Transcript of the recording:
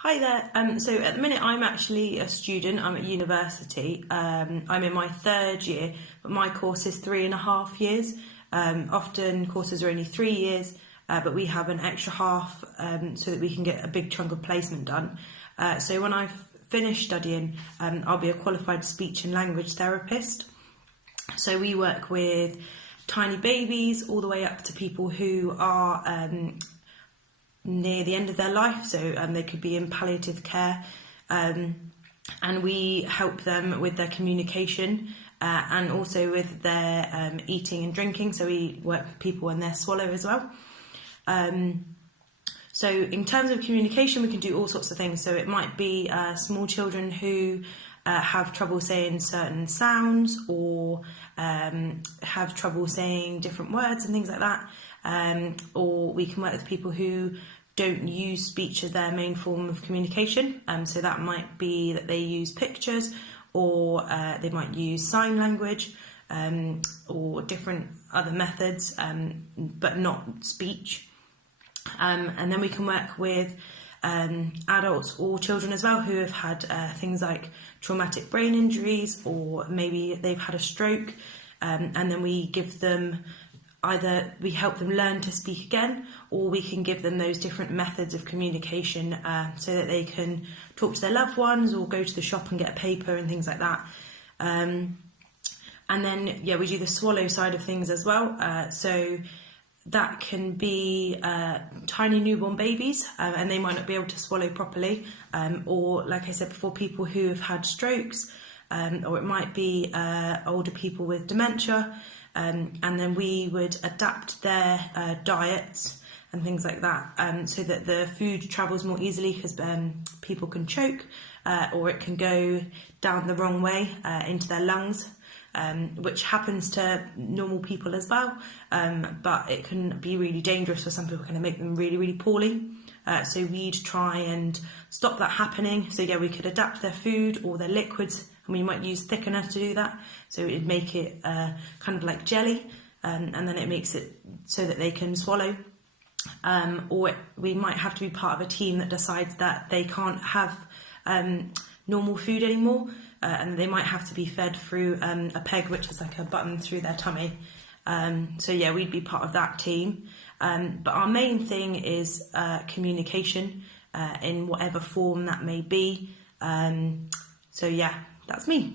Hi there. So at the minute I'm actually a student. I'm at university. I'm in my third year, but my course is 3.5 years. Often courses are only 3 years, but we have an extra half so that we can get a big chunk of placement done. So when I've finished studying, I'll be a qualified speech and language therapist. So we work with tiny babies all the way up to people who are near the end of their life, so they could be in palliative care, and we help them with their communication and also with their eating and drinking, so we work with people and their swallow as well. So in terms of communication, we can do all sorts of things. So it might be small children who have trouble saying certain sounds, or have trouble saying different words and things like that. Or we can work with people who don't use speech as their main form of communication. So that might be that they use pictures, or they might use sign language, or different other methods, but not speech. And then we can work with adults or children as well who have had things like traumatic brain injuries, or maybe they've had a stroke, and then we give them either we help them learn to speak again, or we can give them those different methods of communication so that they can talk to their loved ones or go to the shop and get a paper and things like that. And then, we do the swallow side of things as well. So that can be tiny newborn babies, and they might not be able to swallow properly, or, like I said before, people who have had strokes, or it might be older people with dementia, and then we would adapt their diets and things like that, so that the food travels more easily, because people can choke, or it can go down the wrong way into their lungs. Which happens to normal people as well, but it can be really dangerous for some people. It can make them really, really poorly. So we'd try and stop that happening. So we could adapt their food or their liquids, and we might use thickener to do that. So it'd make it kind of like jelly, and then it makes it so that they can swallow. Or we might have to be part of a team that decides that they can't have normal food anymore, and they might have to be fed through a peg, which is like a button through their tummy. So we'd be part of that team. But our main thing is communication in whatever form that may be. So that's me.